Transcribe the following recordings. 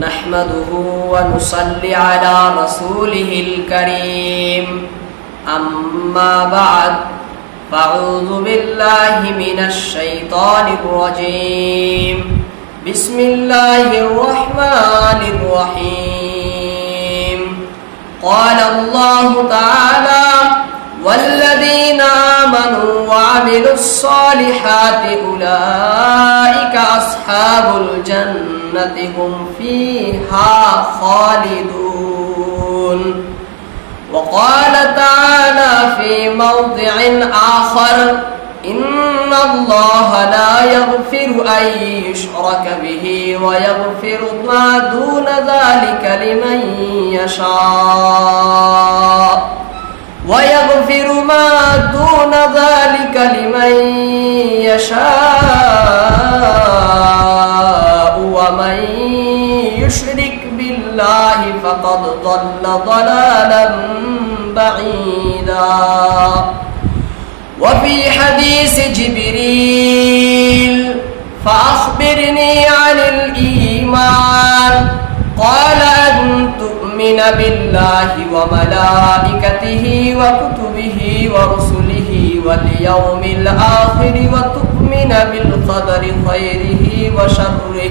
نحمده ونصلي على رسوله الكريم أما بعد فأعوذ بالله من الشيطان الرجيم بسم الله الرحمن الرحيم قال الله تعالى والذين آمنوا وعملوا الصالحات أولئك أصحاب الجنة هم فيها خالدون وقال تعالى في موضع آخر إن الله لا يغفر أن يشرك به ويغفر ما دون ذلك لمن يشاء ويغفر ما دون ذلك لمن يشاء فقد ضل ضلالا بعيدا وفي حديث جبريل فأخبرني عن الإيمان قال أن تؤمن بالله وملائكته وكتبه ورسله واليوم الآخر وتؤمن بالقدر خيره وشره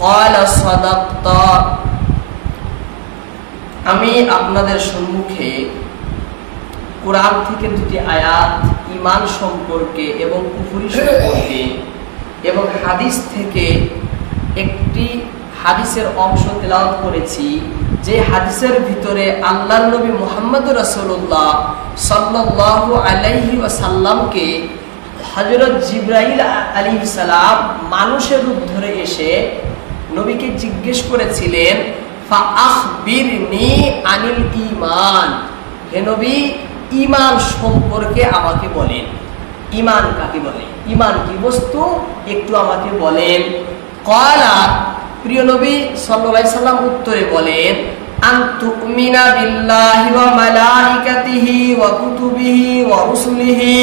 قال صدقت আমি আপনাদের সম্মুখে কোরআন থেকে দুটি আয়াত ইমান সম্পর্কে এবং কুফুরি সম্পর্কে এবং হাদিস থেকে একটি হাদিসের অংশ তেলাওয়াত করেছি, যে হাদিসের ভিতরে আল্লাহ নবী মোহাম্মদ রসুল্লাহ সাল্লাহ আলাইহি ওয়াসাল্লামকে হজরত জিব্রাহিল আলী সালাম মানুষের রূপ ধরে এসে নবীকে জিজ্ঞেস করেছিলেন আনিল ঈমান। হে নবী, ঈমান সম্পর্কে আমাকে বলেন। ঈমান কাকে বলে? ঈমান কি বস্তু? একটু আমাকে বলেন। কলা প্রিয় নবী সাল্লাল্লাহু সাল্লাম উত্তরে বলেন আন তুমিনা বিল্লাহি ওয়া মালাইকাতিহি ওয়া কুতুবিহি ওয়া রুসুলিহি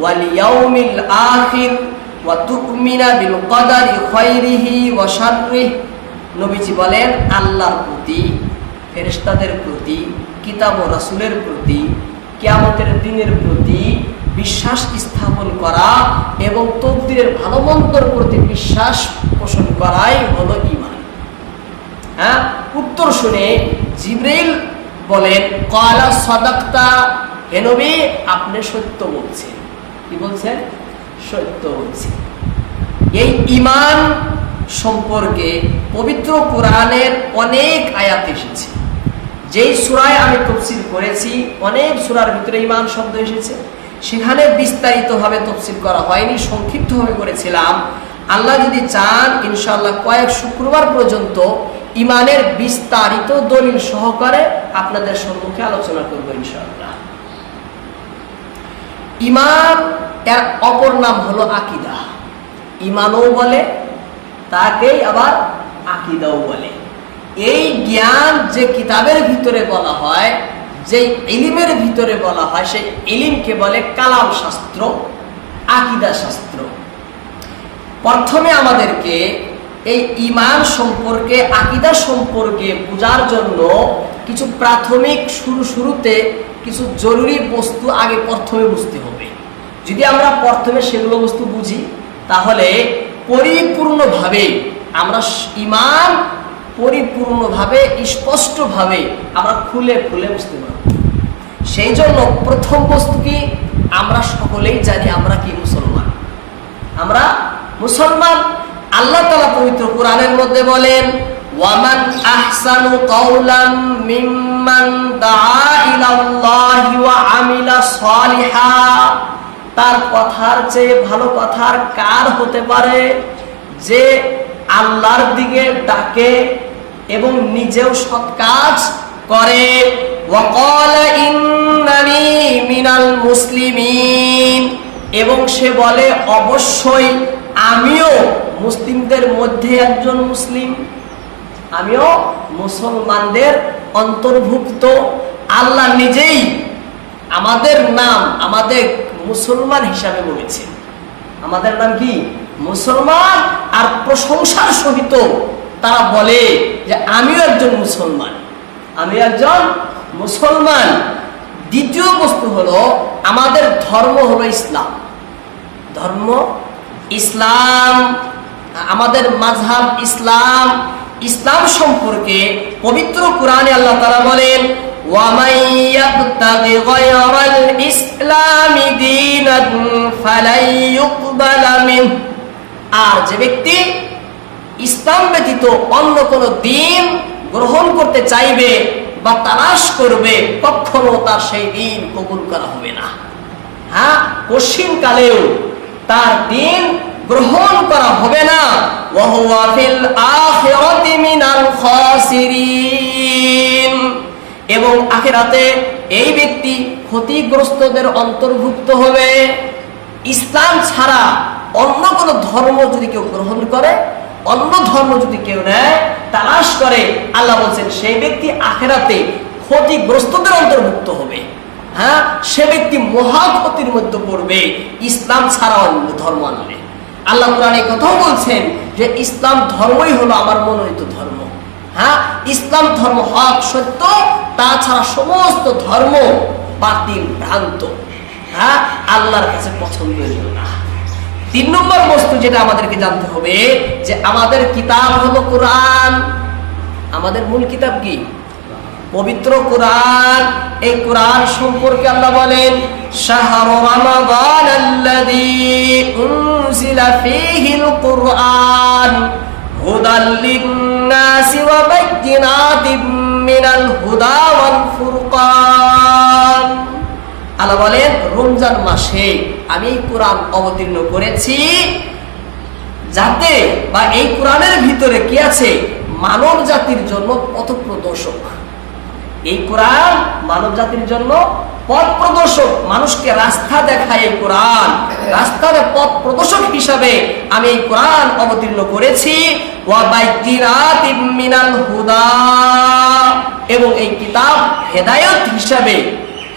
ওয়াল ইয়াউমিল আখির ওয়া তুমিনা বিল কদারি খায়রিহি ওয়া শাররিহি। নবীজি বলেন, আল্লাহর প্রতি, ফেরেশতাদের প্রতি, কিতাব ও রাসূলের প্রতি, কিয়ামতের দিনের প্রতি বিশ্বাস স্থাপন করা এবং তকদিরের ভালো মন্দর প্রতি বিশ্বাস পোষণ করাই হলো ইমান হ্যাঁ? উত্তর শুনে জিব্রাইল বলেন কয়লা সদাক্তা হেনবি আপনি সত্য বলছেন। কি বলছেন? সত্য বলছেন। এই ঈমান সম্পর্কে পবিত্র কোরআনের অনেক আয়াত এসেছে। যেই সুরায় আমি তফসিল করেছি, অনেক সুরার ভিতরে ইমান শব্দ এসেছে। সেখানে বিস্তারিতভাবে তফসিল করা হয়নি, সংক্ষিপ্তভাবে করেছিলাম। আল্লাহ যদি চান ইনশাল্লাহ কয়েক শুক্রবার পর্যন্ত ইমানের বিস্তারিত দলিল সহকারে আপনাদের সম্মুখে আলোচনা করব ইনশাল্লাহ ইমান এর অপর নাম হলো আকিদা। ইমানও বলে তাকেই আবার আকিদাও বলে। এই জ্ঞান যে কিতাবের ভিতরে বলা হয়, যে ইলিমের ভিতরে বলা হয় সেই ইলিমকে বলে কালাম শাস্ত্র, আকিদা শাস্ত্র। প্রথমে আমাদেরকে এই ইমান সম্পর্কে, আকিদা সম্পর্কে বোঝার জন্য কিছু প্রাথমিক শুরু শুরুতে কিছু জরুরি বস্তু আগে প্রথমে বুঝতে হবে। যদি আমরা প্রথমে সেগুলো বস্তু বুঝি, তাহলে পরিপূর্ণভাবে, আমরা ইমান পরিপূর্ণভাবে, স্পষ্টভাবে আমরা খুলে খুলে বুঝতে পারব। সেই জন্য প্রথম বস্তু কি? আমরা সকলেই জানি আমরা কি মুসলমান। আমরা মুসলমান। আল্লাহ তালা পবিত্র কোরআনের মধ্যে বলেন, ওয়ামান আহসানু কাউলাম মিম্মান দাআ ইলাল্লাহি ওয়া আমিলা সালিহা। তার কথার চেয়ে ভালো কথার কার হতে পারে? যে আল্লাহর দিকে ডাকে এবং নিজেও সৎ কাজ করে। মিনাল মুসলিমিন। এবং সে বলে, অবশ্যই আমিও মুসলিমদের মধ্যে একজন মুসলিম। আমিও মুসলমানদের অন্তর্ভুক্ত। আল্লাহ নিজেই আমাদের নাম আমাদের মুসলমান হিসাবে বলেছেন আমাদের নাম কি? মুসলমান আর প্রশংসার সহিত তারা বলে যে আমিও একজন মুসলমান। আমি একজন মুসলমান। দ্বিতীয় বস্তু হলো আমাদের ধর্ম হলো ইসলাম। ধর্ম, ইসলাম, আমাদের মাঝহাব ইসলাম ইসলাম সম্পর্কে পবিত্র কোরআনে আল্লাহ তারা বলেন وَمَن يَبْتَغِ غَيْرَ الْإِسْلَامِ دِينًا فَلَن يُقْبَلَ مِنْهُ আর যে ব্যক্তি ইসলাম ব্যতীত অন্য কোন দিন গ্রহণ করতে চাইবে বা তালাশ করবে কখনো তার সেই দিন কবুল করা হবে না হ্যাঁ পশ্চিম কালেও তার দিন গ্রহণ করা হবে না ওয়াহুয়া ফিল আখিরাতি মিনাল খাসিরিন এবং আখেরাতে এই ব্যক্তি ক্ষতিগ্রস্তদের অন্তর্ভুক্ত হবে। ইসলাম ছাড়া অন্য কোনো ধর্ম যদি কেউ গ্রহণ করে, অন্য ধর্ম যদি কেউ নেয়, তালাশ করে, আল্লাহ বলছেন, সেই ব্যক্তি আখেরাতে ক্ষতিগ্রস্তদের অন্তর্ভুক্ত হবে। হ্যাঁ সে ব্যক্তি মহা ক্ষতির মধ্যে পড়বে। ইসলাম ছাড়া অন্য ধর্ম আনলে। আল্লাহ কোরআন এই কথাও বলছেন যে, ইসলাম ধর্মই হলো আমার মনোনীত ধর্ম। হ্যাঁ ইসলাম ধর্ম হক সত্য, তাছাড়া সমস্ত ধর্ম বাতিল, ভ্রান্ত। হ্যাঁ আল্লাহর কাছে পছন্দনীয় না। তিন নম্বর বস্তু যেটা আমাদেরকে জানতে হবে, যে আমাদের কিতাব হলো কোরআন। আমাদের মূল কিতাব কি? পবিত্র কোরআন। এই কোরআন সম্পর্কে আল্লাহ বলেন, শাহরু আল্লাযী উনজিলা ফীহিল কুরআন। হুদাল লিন-নাসি ওয়া মিনাল হুদা ওয়াল ফুরকান। আল্লাহ বলেন, রমজান মাসে আমি এই কোরআন অবতীর্ণ করেছি যাতে বা এই কোরআনের ভিতরে কি আছে? মানব জাতির জন্য পথপ্রদর্শক। এই কোরআন মানব জাতির জন্য পথ প্রদর্শক মানুষকে রাস্তা দেখায় এই কোরআন। রাস্তার পথ প্রদর্শক হিসাবে আমি এই কোরআন অবতীর্ণ করেছি। হুদা। এবং এই কিতাব হেদায়েত হিসাবে,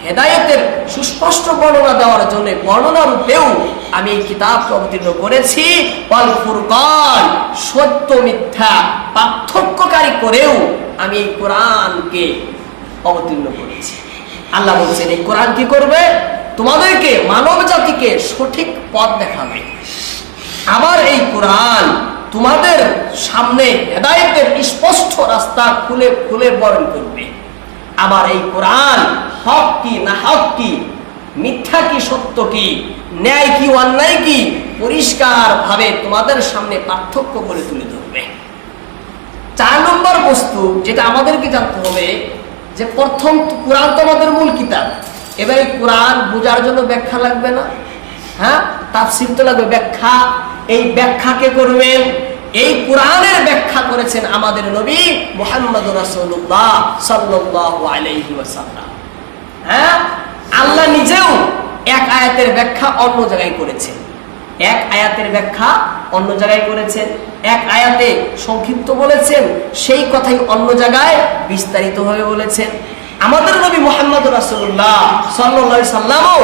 হেদায়েতের সুস্পষ্ট বর্ণনা দেওয়ার জন্য বর্ণনা রূপেও আমি এই কিতাবকে অবতীর্ণ করেছি। অল ফুরকান, সত্য মিথ্যা পার্থক্যকারী করেও আমি এই কোরআনকে অবতীর্ণ করেছি। আল্লাহ বলছেন, এই কোরআন কি করবে? তোমাদেরকে মানব জাতিকে সঠিক পথ দেখাবে। আবার এই কোরআন তোমাদের সামনে হেদায়েতের স্পষ্ট রাস্তা খুলে খুলে বরণ করবে। আবার এই কোরআন হক কি, না হক কি, মিথ্যা কি, সত্য কি, ন্যায় কি, অন্যায় কি পরিষ্কার ভাবে তোমাদের সামনে পার্থক্য করে তুলে ধরবে। চার নম্বর বস্তু যেটা আমাদেরকে জানতে হবে, যে প্রথম কোরআন তো আমাদের মূল কিতাব। এবার এই কোরআন বোঝার জন্য ব্যাখ্যা লাগবে না? হ্যাঁ? তাফসির তো লাগবে ব্যাখ্যা। এই ব্যাখ্যা কে করবেন? এই কোরআনের ব্যাখ্যা করেছেন আমাদের নবী মোহাম্মদ রাসূলুল্লাহ সাল্লাল্লাহু আলাইহি ওয়াসাল্লাম। হ্যাঁ? আল্লাহ নিজেও এক আয়াতের ব্যাখ্যা অন্য জায়গায় করেছেন। এক আয়াতের ব্যাখ্যা অন্য জায়গায় করেছেন। এক আয়াতে সংক্ষিপ্ত বলেছেন, সেই কথাই অন্য জায়গায় বিস্তারিতভাবে বলেছেন। আমাদের নবী মোহাম্মদ সাল্লাল্লাহু সাল্লামও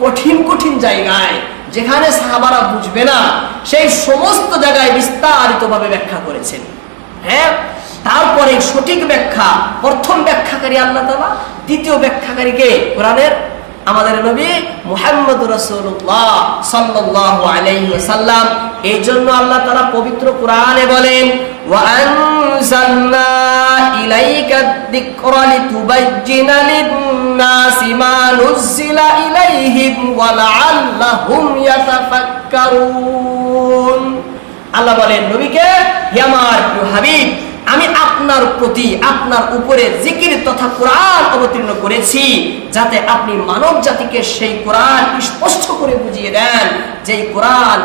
কঠিন কঠিন জায়গায় যেখানে সাহাবারা বুঝবে না, সেই সমস্ত জায়গায় বিস্তারিতভাবে ব্যাখ্যা করেছেন। হ্যাঁ? তারপরে সঠিক ব্যাখ্যা, প্রথম ব্যাখ্যাকারী আল্লাহ তালা দ্বিতীয় ব্যাখ্যাকারীকে কোরআনের আমাদের নবী মুহাম্মদ রাসূলুল্লাহ সাল্লাল্লাহু আলাইহি ওয়াসাল্লাম। এই জন্য আল্লাহ তাআলা পবিত্র কোরআনে বলেন, ওয়া যিকরা লিতুবাজ্জিনা লিন-নাসি মা নুজ্জিলা ইলাইহিম ওয়া লাআল্লাহুম ইয়াতাফাক্কারুন আল্লাহ বলেন, নবীকে, হে আমার হাবিব, আমি আপনার প্রতি, আপনার উপরে জিকির তথা কোরআন অবতীর্ণ করেছি, যাতে আপনি মানব জাতিকে সেই কোরআন স্পষ্ট করে বুঝিয়ে দেন যে কোরআন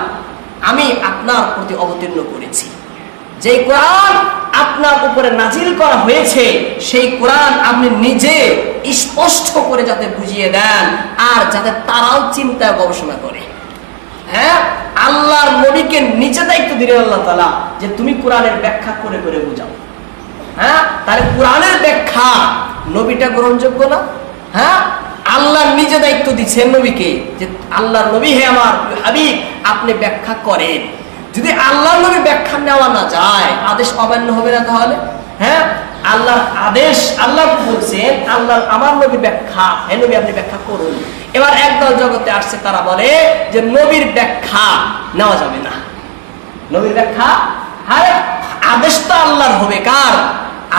আমি আপনার প্রতি অবতীর্ণ করেছি। যে কোরআন আপনার উপরে নাজিল করা হয়েছে, সেই কোরআন আপনি নিজে স্পষ্ট করে যাতে বুঝিয়ে দেন আর যাতে তারাও চিন্তায় গবেষণা করে। হ্যাঁ? আল্লাহর নবীকে নিচে দায়িত্ব দিলেন আল্লাহ তালা যে তুমি কোরআনের ব্যাখ্যা করে করে বুঝাও। হ্যাঁ? তাহলে কোরআনের ব্যাখ্যা নবীটা গ্রহণযোগ্য না? হ্যাঁ? আল্লাহ নিজে দায়িত্ব দিচ্ছেন নবীকে যে আল্লাহর নবী হে আমার হাবিব, আপনি ব্যাখ্যা করেন। যদি আল্লাহ নবী ব্যাখ্যা নেওয়া না যায়, আদেশ অমান্য হবে না তাহলে? হ্যাঁ? আল্লাহর আদেশ, আল্লাহ বলছেন, আল্লাহ আমার নবী ব্যাখ্যা, হে নবী আপনি ব্যাখ্যা করুন। এবার একদল জগতে আসছে, তারা বলে যে নবীর ব্যাখ্যা নেওয়া যাবে না। নবীর ব্যাখ্যা? হ্যাঁ আদেশ তো আল্লাহর হবে, কার?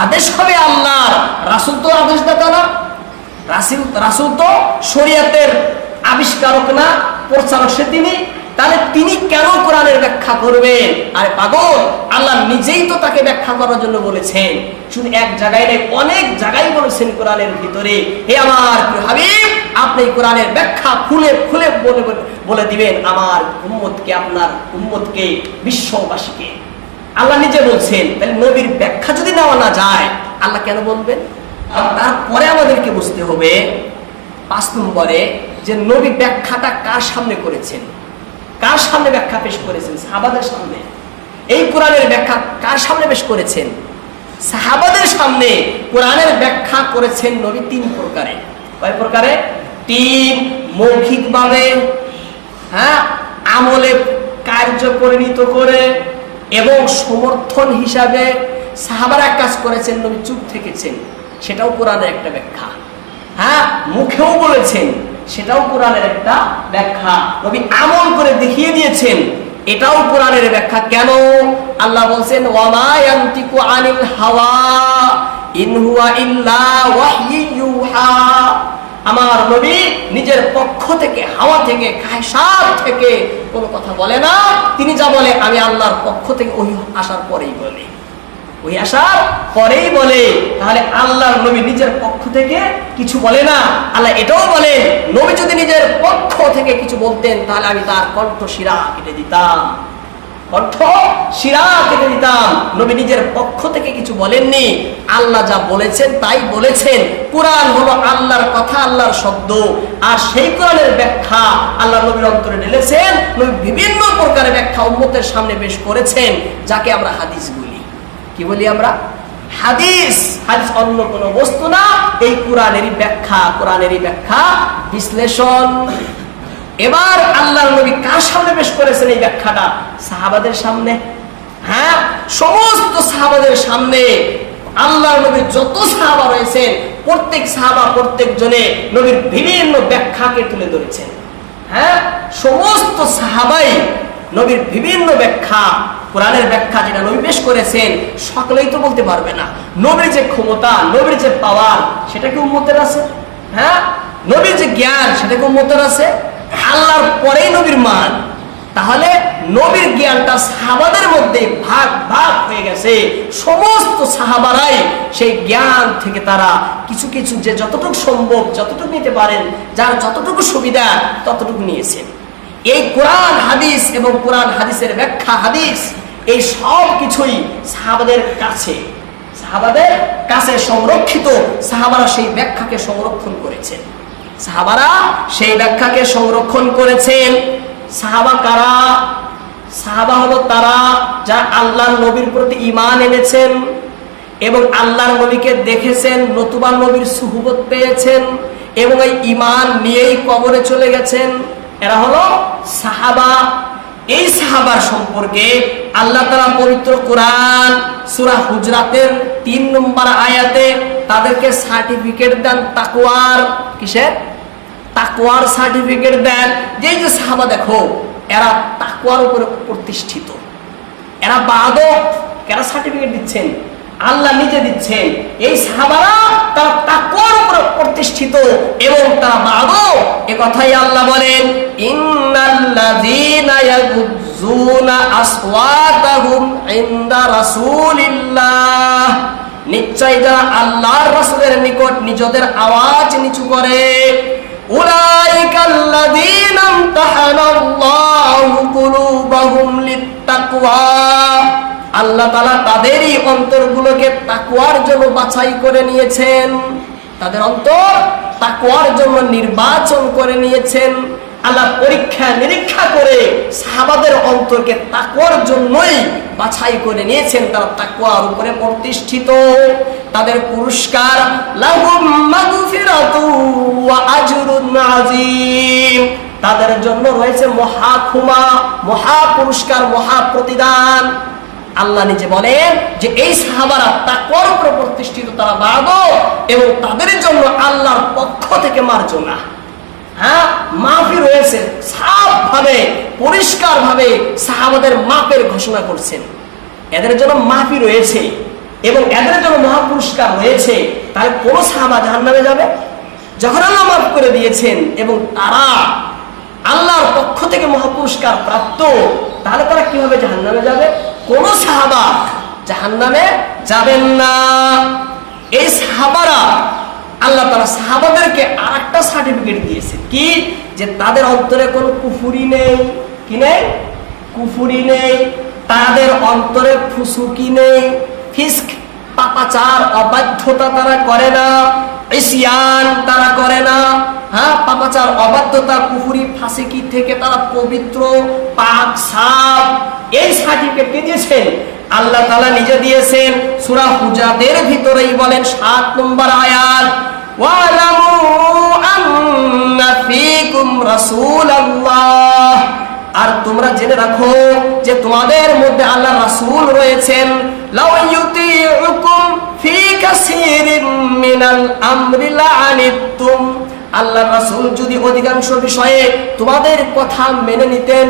আদেশ হবে আল্লাহর। রাসুল তো আদেশ দাতা না। রাসুল রাসুল তো শরীয়তের আবিষ্কারক না, প্রচারক সে তিনি। তাহলে তিনি কেন কোরআনের ব্যাখ্যা করবেন? আরে পাগল, আল্লাহ নিজেই তো তাকে ব্যাখ্যা করার জন্য বলেছেন। শুধু এক জায়গায় নেই অনেক জায়গায় বলেছেন কোরআনের ভিতরে। হে আমার হাবিব, আপনি কোরআনের ব্যাখ্যা খুলে খুলে বলে বলে দিবেন আমার উম্মতকে, আপনার উম্মতকে, বিশ্ববাসীকে। আল্লাহ নিজে বলছেন, তাহলে নবীর ব্যাখ্যা যদি নেওয়া না যায়, আল্লাহ কেন বলবেন? তারপরে আমাদেরকে বুঝতে হবে, পাঁচ নম্বরে যে নবী ব্যাখ্যাটা কার সামনে করেছেন। কার সামনে ব্যাখ্যা পেশ করেছেন? সাহাবাদের সামনে। এই কোরআনের ব্যাখ্যা কার সামনে পেশ করেছেন? সাহাবাদের সামনে কোরআনের ব্যাখ্যা করেছেন নবী তিন প্রকারে। কয় প্রকারে? তিন মৌখিকভাবে হ্যাঁ আমলে কার্য পরিণত করে এবং সমর্থন হিসাবে সাহাবারা কাজ করেছেন, নবী চুপ থেকেছেন। সেটাও কোরআনের একটা ব্যাখ্যা। হ্যাঁ মুখেও বলেছেন সেটাও কোরআনের একটা ব্যাখ্যা। নবী আমল করে দেখিয়ে দিয়েছেন, এটাও কোরআনের ব্যাখ্যা। কেন? আল্লাহ বলছেন, ওয়ামা ইয়ান্তিকু আনিল হাওয়া, ইন হুয়া ইল্লা ওয়াহইয়ুহা আমার নবী নিজের পক্ষ থেকে, হাওয়া থেকে খায়সার থেকে কোনো কথা বলে না। তিনি যা বলে, আমি আল্লাহর পক্ষ থেকে ওই আসার পরেই বলে। ওই আসার পরেই বলে, তাহলে আল্লাহর নবী নিজের পক্ষ থেকে কিছু বলে না। আল্লাহ এটাও বলেন নবী যদি নিজের পক্ষ থেকে কিছু বলতেন, তাহলে আমি তার কণ্ঠ শিরা কেটে দিতাম। কণ্ঠ শিরা কেটে দিতাম। নবী নিজের পক্ষ থেকে কিছু বলেননি। আল্লাহ যা বলেছেন, তাই বলেছেন। কোরআন হলো আল্লাহর কথা, আল্লাহর শব্দ। আর সেই কোরআনের ব্যাখ্যা আল্লাহ নবীর অন্তরে ঢেলেছেন। নবী বিভিন্ন প্রকারের ব্যাখ্যা উম্মতের সামনে পেশ করেছেন, যাকে আমরা হাদিস বলি। কি বলি আমরা? হাদিস হাদিস অন্য কোনো বস্তু না, এই কোরআনেরই ব্যাখ্যা কোরআনেরই ব্যাখ্যা, বিশ্লেষণ। এবার আল্লাহর নবী কার সামনে পেশ করেছেন এই ব্যাখ্যাটা? সাহাবাদের সামনে। হ্যাঁ? সমস্ত সাহাবাদের সামনে আল্লাহর নবীর যত সাহাবা রয়েছেন, প্রত্যেক সাহাবা প্রত্যেক জনে নবীর বিভিন্ন ব্যাখ্যাকে তুলে ধরেছেন। হ্যাঁ? সমস্ত সাহাবাই নবীর বিভিন্ন ব্যাখ্যা কোরআনের ব্যাখ্যা যেটা নবী পেশ করেছেন, সকলেই তো বলতে পারবে না। নবীর যে ক্ষমতা, নবীর যে পাওয়ার সেটা কি উন্মতের আছে? হ্যাঁ? নবীর যে জ্ঞান, সেটা কি উন্মতের আছে? আল্লাহর পরেই নবীর মান। তাহলে নবীর জ্ঞানটা সাহাবাদের মধ্যে ভাগ ভাগ হয়ে গেছে। সমস্ত সাহাবারাই সেই জ্ঞান থেকে তারা কিছু কিছু যে যতটুকু সম্ভব, যতটুকু নিতে পারেন, যার যতটুকু সুবিধা, ততটুকু নিয়েছেন। এই কোরআন হাদিস এবং কোরআন হাদিসের ব্যাখ্যা হাদিস এই সব কিছুই সাহাবাদের কাছে। সাহাবাদের কাছে সংরক্ষিত। সাহাবারা সেই ব্যাখ্যাকে সংরক্ষণ করেছেন। সাহাবারা সেই ব্যাখ্যাকে সংরক্ষণ করেছেন। সাহাবা কারা? সাহাবা হলো তারা যা আল্লাহ নবীর প্রতি ইমান এনেছেন এবং আল্লাহর নবীকে দেখেছেন, নতুবা নবীর সুহুবত পেয়েছেন এবং এই ইমান নিয়েই কবরে চলে গেছেন। এরা হলো সাহাবা এই সাহাবার সম্পর্কে আল্লাহ তালা পবিত্র কোরআন সুরা হুজরাতের তিন নম্বর আয়াতে তাদেরকে সার্টিফিকেট দেন তাকুয়ার কিসের? তাকুয়ার সার্টিফিকেট দেন। যে যে সাহাবা দেখো, এরা তাকুয়ার উপরে প্রতিষ্ঠিত। এরা বাদক। কেন সার্টিফিকেট দিচ্ছেন? আল্লাহ নিজে দিচ্ছেন। এই সাহাবারা তারা তাকুয়ার উপর প্রতিষ্ঠিত এবং তারা মাগ এ কথাই আল্লাহ বলেন, ইন্নাল্লাযীনা ইয়াগুযুনা আসওয়াতাহুম ইনদা রাসূলিল্লাহ। নিশ্চয় যারা আল্লাহর রাসূলের নিকট নিজেদের আওয়াজ নিচু করে আল্লাহ তালা তাদেরই অন্তরগুলোকে তাকওয়ার জন্য বাছাই করে নিয়েছেন। তাদের অন্তর তাকওয়ার জন্য নির্বাচন করে নিয়েছেন। আল্লাহ পরীক্ষা নিরীক্ষা করে সাহাবাদের অন্তরকে তাকওয়ার জন্যই বাছাই করে নিয়েছেন। তারা তাকওয়ার উপরে প্রতিষ্ঠিত। তাদের পুরস্কার তাদের জন্য রয়েছে মহাক্ষমা মহা পুরস্কার, মহা প্রতিদান। আল্লাহ নিজে বলেন যে এই সাহাবারা তাকওয়ার উপর প্রতিষ্ঠিত, তারা বাড়বো এবং তাদের জন্য আল্লাহর পক্ষ থেকে মার্জনা। হ্যাঁ মাফি রয়েছে সাফ ভাবে পরিষ্কার ভাবে সাহাবাদের মাপের ঘোষণা করছেন। এদের জন্য রয়েছে এবং এদের রয়েছে। যাবে? আল্লাহ মাফ করে দিয়েছেন এবং তারা আল্লাহর পক্ষ থেকে মহাপুরস্কার প্রাপ্ত, তাহলে তারা কীভাবে জাহান যাবে? কোন সাহাবা জাহান নামে যাবেন না। এই সাহাবারা আল্লাহ তারা সাহাবাদেরকে আর একটা সার্টিফিকেট দিয়েছে। কি? যে তাদের অন্তরে কোনো কুফুরি নেই। কি নেই? কুফুরি নেই। তাদের অন্তরে ফুসুকি নেই। ফিস্ক পাপাচার, অবাধ্যতা তারা করে না এশিয়ান তারা করে না। হ্যাঁ পাপাচার, অবাধ্যতা, কুফুরি, ফাঁসিকি থেকে তারা পবিত্র, পাক, সাপ, এই সার্টিফিকেট কে দিয়েছেন আল্লাহ তালা নিজে দিয়েছেন সুরা হুজাদের ভিতরেই বলেন সাত নম্বর আয়াত আর তোমরা জেনে রাখো যে তোমাদের মধ্যে আল্লাহ রাসূল রয়েছেন লাউ ইউতিউকুম ফি কাসীরিন মিনাল আমরি লাআনিতুম আল্লাহ রাসূল যদি অধিকাংশ বিষয়ে তোমাদের কথা মেনে নিতেন,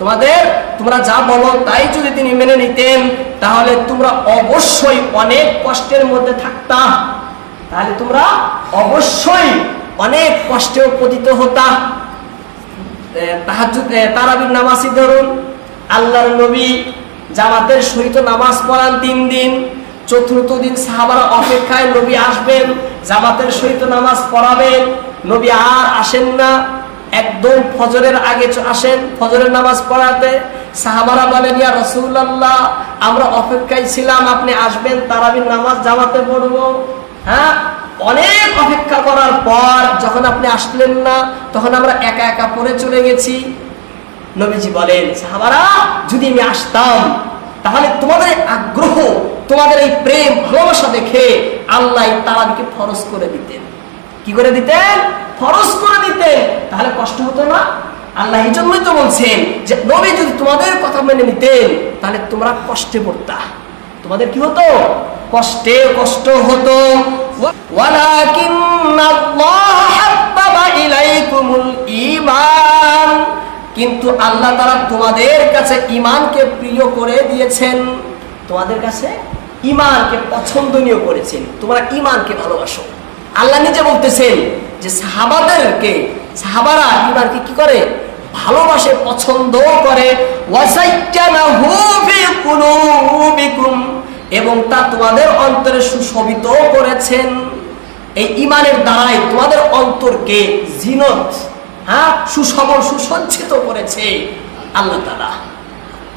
তোমাদের, তোমরা যা বলো তাই যদি তিনি মেনে নিতেন, তাহলে তোমরা অবশ্যই অনেক কষ্টের মধ্যে থাকতা। তাহলে তোমরা অবশ্যই অনেক কষ্টেও পতিত হতা। তাহাজুদ তারাবির নামাজই ধরুন, আল্লাহর নবী জামাতের সহিত নামাজ পড়ান তিন দিন। চতুর্থ দিন সাহাবারা অপেক্ষায় নবী আসবেন, জামাতের সহিত নামাজ পড়াবেন। নবী আর আসেন না, একদম ফজরের আগে আসেন ফজরের নামাজ পড়াতে। সাহাবারা বলেন, ইয়া রসুল্লাহ আমরা অপেক্ষায় ছিলাম, আপনি আসবেন, তারাবির নামাজ জামাতে পড়ব। হ্যাঁ অনেক অপেক্ষা করার পর যখন আপনি আসলেন না, তখন আমরা একা একা পড়ে চলে গেছি। নবীজি বলেন, সাহাবারা, যদি আমি আসতাম, তাহলে তোমাদের আগ্রহ, তোমাদের এই প্রেম, ভালোবাসা দেখে আল্লাহ তারাবিকে ফরজ করে দিতেন। কি করে দিতেন? ফরজ করে দিতেন। তাহলে কষ্ট হতো না? আল্লাহ এই জন্যই তো বলছেন যে, নবী যদি তোমাদের কথা মেনে নিতেন, তাহলে তোমরা কষ্টে পড়তা। তোমাদের কি হতো? কষ্টে কষ্ট হতো। ওয়ালাকিন্নাল্লাহ হাব্বাবা ইলাইকুমুল ঈমান। কিন্তু আল্লাহ তারা তোমাদের কাছে ইমানকে প্রিয় করে দিয়েছেন। তোমাদের কাছে ইমানকে পছন্দনীয় করেছেন। তোমরা ইমানকে ভালোবাসো। আল্লাহ নিজে বলতেছেন যে সাহাবাদেরকে, সাহাবারা ইমানকে কি করে? ভালোবাসে, পছন্দ করে। এবং তা তোমাদের অন্তরে সুশোভিত করেছেন। এই ইমানের দ্বারাই তোমাদের অন্তরকে জিনত হ্যাঁ? সুসবল, সুসজ্জিত করেছে আল্লাহ তাআলা।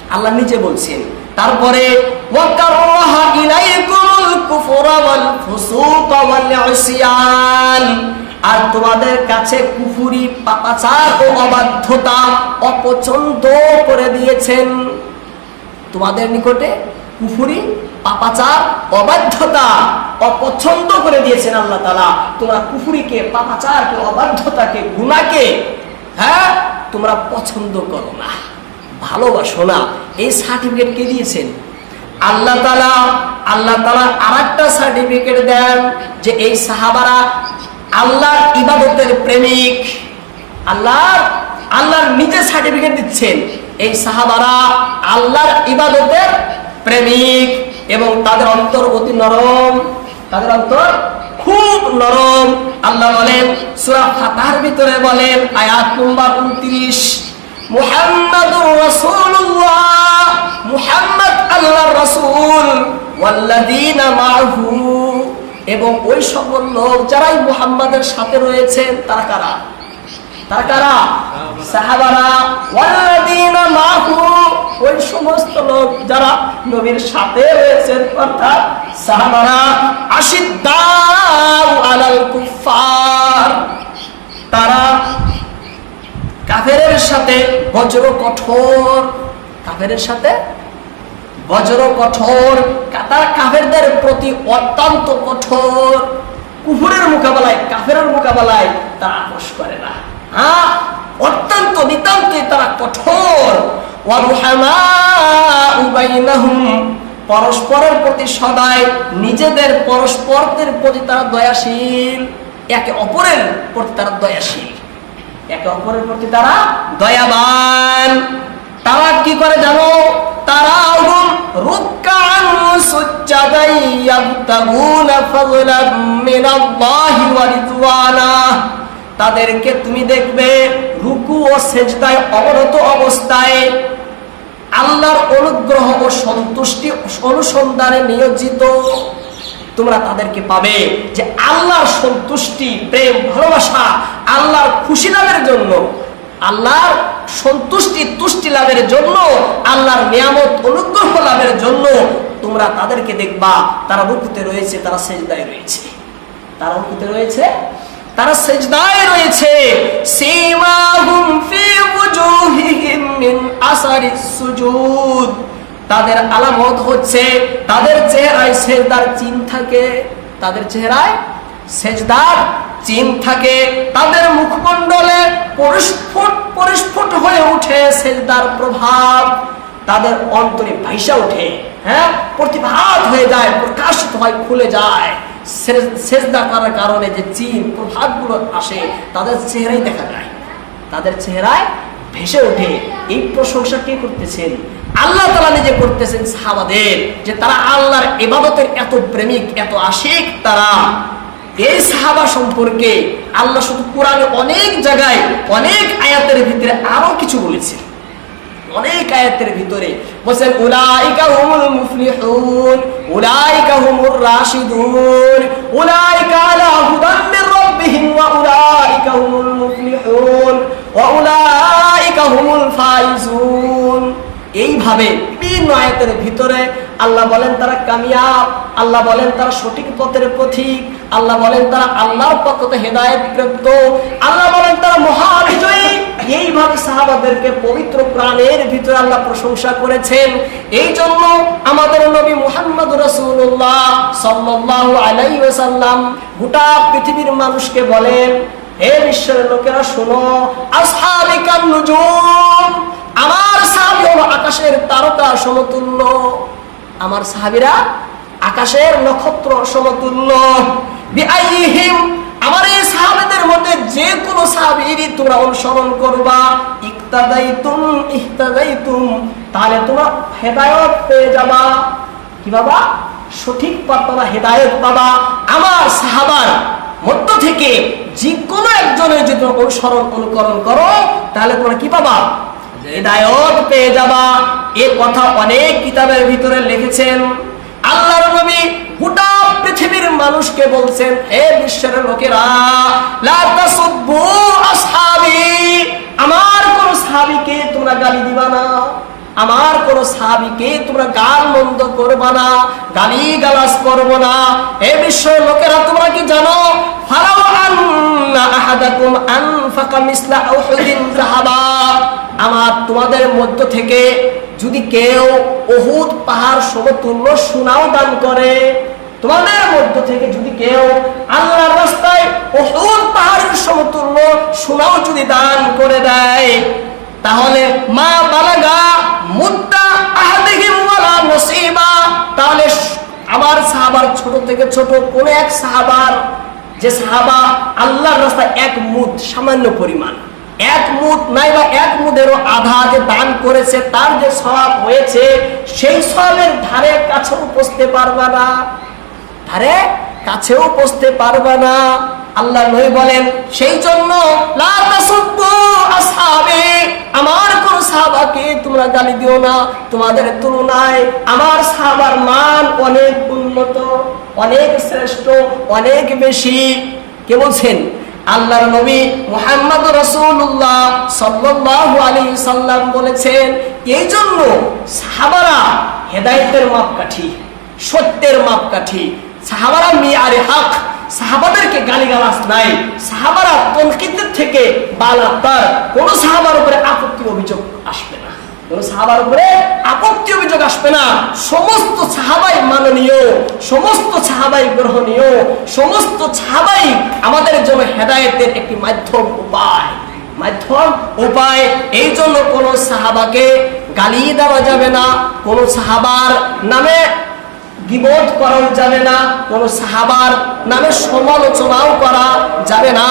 আল্লাহ নিজে বলছেন, তারপরে আর তোমাদের কাছে কুফুরি, পাপাচার ও অবাধ্যতা অপছন্দ করে দিয়েছেন। তোমাদের নিকটে কুফুরি, পাপাচার, অবাধ্যতা, অপছন্দ করে দিয়েছেন আল্লাহ তালা তোমরা কুফুরিকে, পাপাচারকে, অবাধ্যতাকে গুণাকে হ্যাঁ তোমরা পছন্দ করো না, ভালোবাসো না। এই সার্টিফিকেট কে দিয়েছেন? আল্লাহ তালা আল্লাহ তালা আর একটা সার্টিফিকেট দেন যে এই সাহাবারা আল্লাহর ইবাদতের প্রেমিক। আল্লাহ আল্লাহর নিজে সার্টিফিকেট দিচ্ছেন। এই সাহাবারা আল্লাহর ইবাদতের প্রেমিক এবং তাদের অন্তর অতি নরম। তাদের অন্তর খুব নরম। আল্লাহ বলেন, সূরা ফাতাহার ভিতরে বলেন, আয়াত নম্বর 29 মুহাম্মাদুর রাসূলুল্লাহ, মুহাম্মদ আল্লাহর রাসূল, ওয়াল্লাযীনা এবং ওই সকল লোক যারাই মুহাম্মাদের সাথে রয়েছেন তারা কারা? সাথে কুফার বজ্র কঠোর, কাফেরের সাথে বজ্র কঠোর, তারা কাফেরদের প্রতি অত্যন্ত কঠোর। কুফুরের মোকাবেলায়, কাফেরের মোকাবেলায় তারা আপোষ করে না। হ্যাঁ? অত্যন্ত নিতান্তই তারা কঠোর। পরস্পরের প্রতি সদায় নিজেদের পরস্পরদের প্রতি তারা দয়াশীল। একে অপরের প্রতি তারা দয়াশীল। একে অপরের প্রতি তারা দয়াবান। তারা কি করে জানো? তারা তাদেরকে তুমি দেখবে রুকু ও সেজদায় অবরত অবস্থায়। আল্লাহর অনুগ্রহ ও সন্তুষ্টি অনুসন্ধানে নিয়োজিত। তোমরা তাদেরকে পাবে যে আল্লাহর সন্তুষ্টি, প্রেম, ভালোবাসা, আল্লাহর খুশি লাভের জন্য, আল্লাহর সন্তুষ্টি, তুষ্টি লাভের জন্য, আল্লাহর নিয়ামত, অনুগ্রহ লাভের জন্য তোমরা তাদেরকে দেখবা। তারা রুকুতে রয়েছে, তারা সেজদায় রয়েছে। তারা রুকুতে রয়েছে তারা সেজদায় রয়েছে। তাদের আলামত হচ্ছে, তাদের চেহারায় সেজদার চিহ্ন থাকে, তাদের চেহারায় সেজদার চিন থাকে। তাদের মুখমণ্ডলে পরিস্ফুট পরিস্ফুট হয়ে উঠে সেজদার প্রভাব। তাদের অন্তরে ভাইসা উঠে হ্যাঁ? প্রতিভাত হয়ে যায়, প্রকাশিত হয়, খুলে যায়। সেজদা করার কারণে যে চিন প্রভাবগুলো আসে, তাদের চেহারাই দেখা যায়। তাদের চেহারায় ভেসে ওঠে। এই প্রশংসা কে করতেছেন? আল্লাহ তালা নিজে করতেছেন সাহাবাদের। যে তারা আল্লাহর ইবাদতের এত প্রেমিক, এত আশিক তারা। এই সাহাবা সম্পর্কে আল্লাহ শুধু কোরআনে অনেক জায়গায়, অনেক আয়াতের ভিতরে আরও কিছু বলেছে অনেক আয়াতের ভিতরে বলছেন, উলাইকা হুমুল মুফলিহুন, উলাইকা হুমুর রাশিদুন, উলাইকা আলা হুদান মির রাব্বিহিম ওয়া উলাইকা হুমুল মুফলিহুন, ওয়া উলাইকা হুমুল ফাইজুন। এইভাবে বিভিন্ন আয়াতের ভিতরে আল্লাহ বলেন তারা কামিয়াব, আল্লাহ বলেন তারা সঠিক পথের পথিক, আল্লাহ বলেন তারা আল্লাহর পক্ষ থেকে হেদায়েত প্রাপ্ত আল্লাহ বলেন তারা মহাবিজয়ী। এইভাবে সাহাবাদেরকে পবিত্র প্রাণের ভিতরে আল্লাহ প্রশংসা করেছেন। এই জন্য আমাদের নবী মুহাম্মদ রাসূলুল্লাহ সাল্লাল্লাহু আলাইহি ওয়াসাল্লাম গোটা পৃথিবীর মানুষকে বলেন, হে বিশ্বের লোকেরা শোনো, আসহাবিকান নুজুম, আমার আকাশের তারকা সমতুল্য। আমার সাহাবীরা আকাশের নক্ষত্র সমতুল্য। আমার এই সাহাবীদের মধ্যে যে কোনো সাহাবীরই তোমরা অনুসরণ করবা। তাহলে তোমরা হেদায়েত পেয়ে যাবা। কি বাবা? সঠিক হেদায়েত পাবা। আমার সাহাবার মধ্য থেকে যে কোনো একজনের যদি অনুসরণ, অনুকরণ করো, তাহলে তোমরা কি পাবা? হেদায়ত পেয়ে যাবা। এ কথা অনেক কিতাবের ভিতরে লিখেছেন। আল্লাহর নবী গোটা পৃথিবীর মানুষকে বলছেন, হে বিশ্বের লোকেরা আমার কোন সাহাবীকে তোমরা গালি দিবা না। আমার কোন সাহাবীকে তোমরা গাল মন্দ করবা না গালি গালাজ করব না। হে বিশ্বের লোকেরা, তোমরা কি জানো? আন্না আহাদাকুম আনফাকা মিসলা উহুদিন যাহাবা আমার তোমাদের মধ্য থেকে যদি কেউ অহুদ পাহাড় সমতুল্য সোনাও দান করে, তোমাদের মধ্য থেকে যদি কেউ আল্লাহর রাস্তায় অহুদ পাহাড়ের সমতুল্য সোনাও যদি দান করে দেয়, তাহলে মা বালাগা মুদ্দা আহাদিহিম ওয়ালা নসিবা। তাহলে আমার সাহাবার ছোট থেকে ছোট কোন এক সাহাবার, যে সাহাবা আল্লাহর রাস্তায় এক মুদ সামান্য পরিমাণ। এক মুদ নাই বা এক মুদেরও আধা যে দান করেছে, তার যে সব হয়েছে, সেই সবের ধারে কাছেও পৌঁছতে পারবা না। ধারে কাছেও পৌঁছতে পারবে না। আল্লাহ নই বলেন, সেই জন্য আমার কোন সাহাবাকে তোমরা গালি দিও না। তোমাদের তুলনায় আমার সাহাবার মান অনেক উন্নত, অনেক শ্রেষ্ঠ, অনেক বেশি। কে বলছেন? আল্লাহর নবী মুহাম্মদ রাসূলুল্লাহ সাল্লাল্লাহু আলাইহি সাল্লাম বলেছেন এই জন্য সাহাবারা হেদায়েতের মাপকাঠি, সত্যের মাপকাঠি। সাহাবারা মিয়ারে হক, সাহাবাদেরকে গালিগালাজ নাই। সাহাবারা তনকিদের থেকে বালাত্তার। কোন সাহাবার উপরে আপত্তি অভিযোগ আসবে না। সাহাবার উপরে আপত্তি অভিযোগ আসবে না। সমস্ত সাহাবাই মাননীয়, সমস্ত সাহাবাই গ্রহণীয়, সমস্ত সাহাবাই আমাদের জন্য হেদায়েতের একটি মাধ্যম উপায়। মাধ্যম উপায়, এই জন্য কোনো সাহাবাকে গালি দেওয়া যাবে না। কোনো সাহাবার নামে গিবোধ করাও যাবে না, কোন সাহাবার নামে সমালোচনাও করা যাবে না।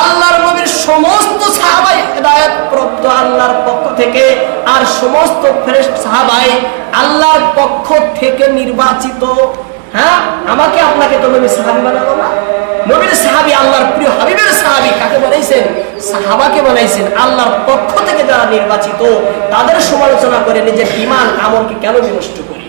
আল্লাহর নবীর সমস্ত সাহাবাই হেদায়ত প্রাপ্ত আল্লাহর পক্ষ থেকে আর সমস্ত ফ্রেস্ট সাহাবাই আল্লাহর পক্ষ থেকে নির্বাচিত। হ্যাঁ? আমাকে আপনাকে তো নবী সাহাবি বানাবো না। নবীর সাহাবি আল্লাহর প্রিয় হাবিবের সাহাবি কাকে বানাইছেন? সাহাবাকে বানাইছেন। আল্লাহর পক্ষ থেকে যারা নির্বাচিত, তাদের সমালোচনা করে নিজের ইমান আমলকে কেন বিনষ্ট করি?